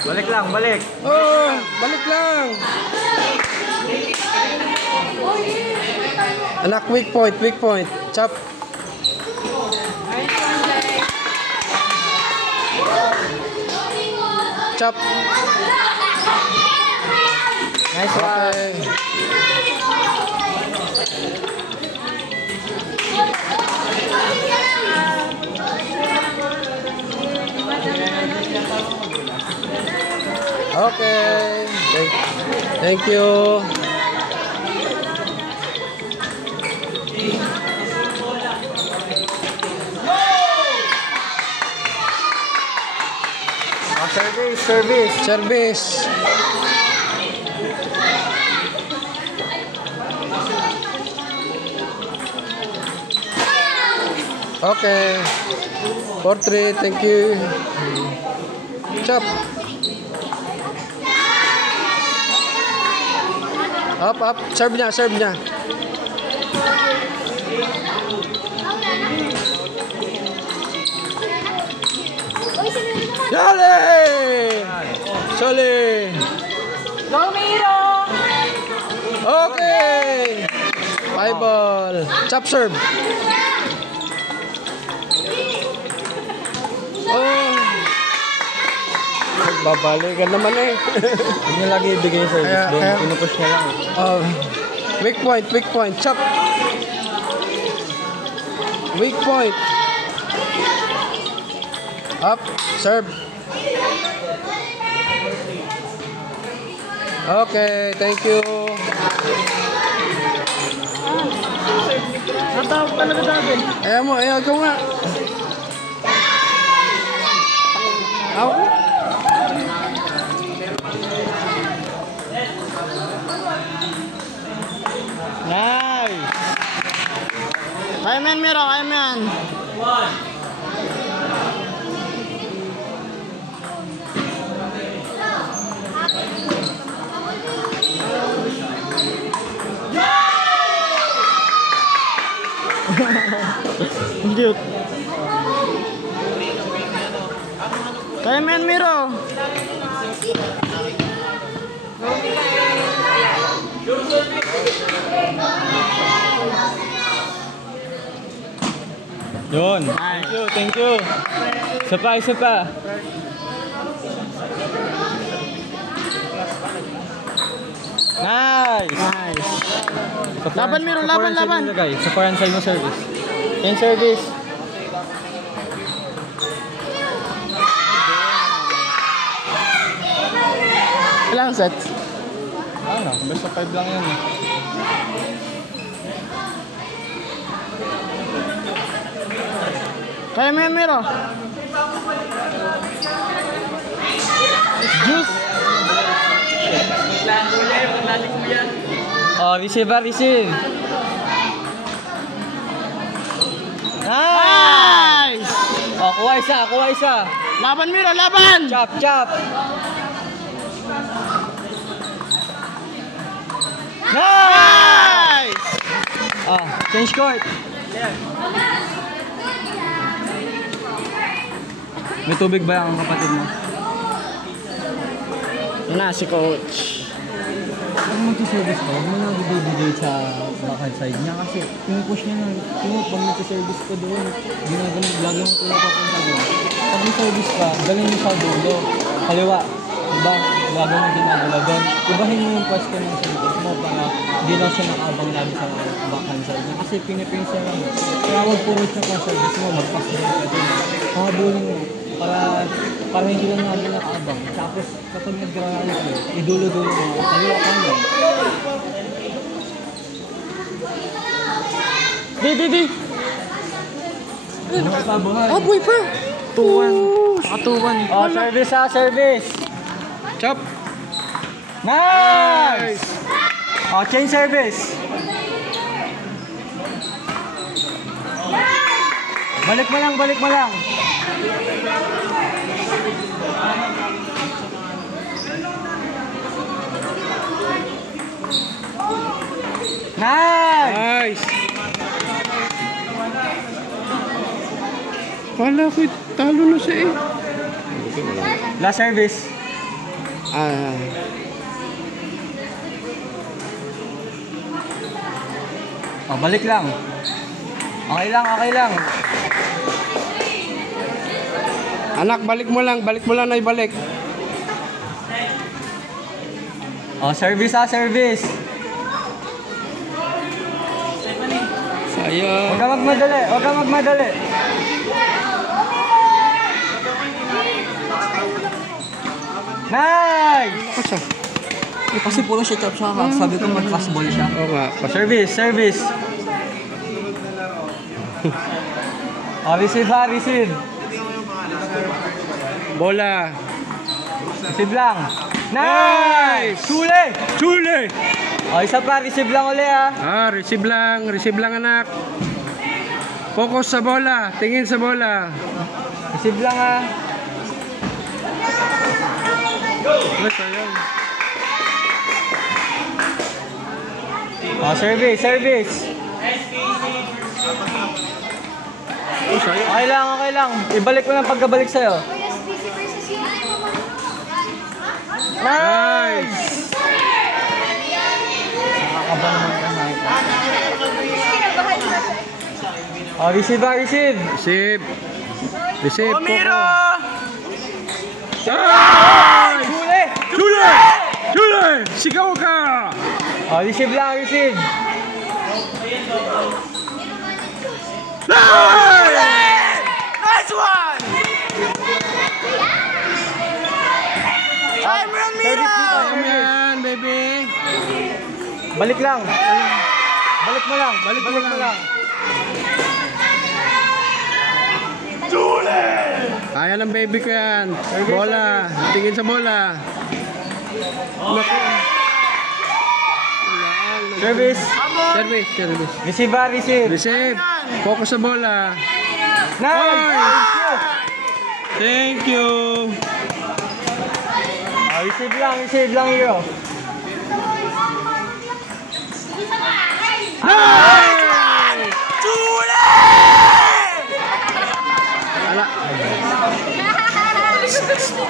Balik lang, balik. Oh, balik lang. Anak, weak point, weak point. Chop. Chop. Nice one. Okay. Okay. Thank you. Service. Okay. 4-3, thank you. Chop. Up. Serve niya. Soli. Romero! Okay. 5 ball. Chop serve. Oh. Babalikan naman eh. Huwag niya lagi ibigay yung service doon. Pinupush niya lang. Weak point. Chop. Weak point. Up. Serve. Okay, thank you. Natawag ka na ba sabi? Ayaw ko nga. Ako? Nice! Kaya mo yan, Miro. Kaya mo yan. Cute. Kaya mo yan, Miro. Yun. Thank you. Isa pa. Nice. Laban, Miro. Laban. Sa foreign side mo service. Yan service. Ilang sets? Basta 5 lang yan. Kaya mo yan, Miro. Juice. Receive. Nice! Kuha isa. Laban, Miro. Laban! Chop. Nice! Change court. May tubig ba ang kapatid mo? Si coach. Pag mag-service ko, huwag mo na bibigay sa backhand side niya kasi pinupush niya na. Pag mag-service ko doon, ginaganon, lagi mo pinapapunta doon. Pag mag-service ka, galing mo sa dulo. Kaliwa, diba? Lagi mo ginagawa doon. Ibahin mo yung pwesto ng service mo para hindi lang siya nakaabang lagi sa backhand side niya. Kasi pinipinsa lang. Kaya huwag puro siya pang service mo, mag-pass mo ka doon. Pakabulin mo. Para hindi lang namin nakaabang. Tapos kapag nag-granate mo, idulo-dulo mo, kaliwa ka mo. Di. Boy pa. 2-1. 2-1. Service. Chop. Nice! Change service. Balik mo lang. Nice. Kala ko talo na siya eh. Last service. Oh, balik lang. Okay lang, okay lang. Anak, balik mo lang na ibalik. Oh, service ha, service. Sayang. Huwag ka magmadali, huwag ka magmadali. Nice! Ako siya. Kasi puro siya chop siya. Sabi ko mag-fastball siya. Oo nga. Service, service. Oh, receive ha, receive. Bola. Receive lang. Nice! Chule! Chule! Oh, isa pa, receive lang uli ha. Receive lang anak. Focus sa bola, tingin sa bola. Receive lang ha. Sayang. Oh, service, service. Sayang. Okay lang, okay lang. Ibalik mo lang pagkabalik sa'yo. Nice! Nakakaba naman ka na. Oh, receive ha, receive. Receive. Receive. Omiro! Ay! Chule! Chule! Chule! Sigaw ka! Oh, receive lang, receive. Nice one! Time run, Mira! Come yan, baby. Balik lang. Balik mo lang. Balik mo lang. Kaya ng baby ko yan. Bola. Tingin sa bola. Service. Service. Receive ha, receive. Receive. Focus sa bola. Nice! Thank you. Oh, receive lang, hero.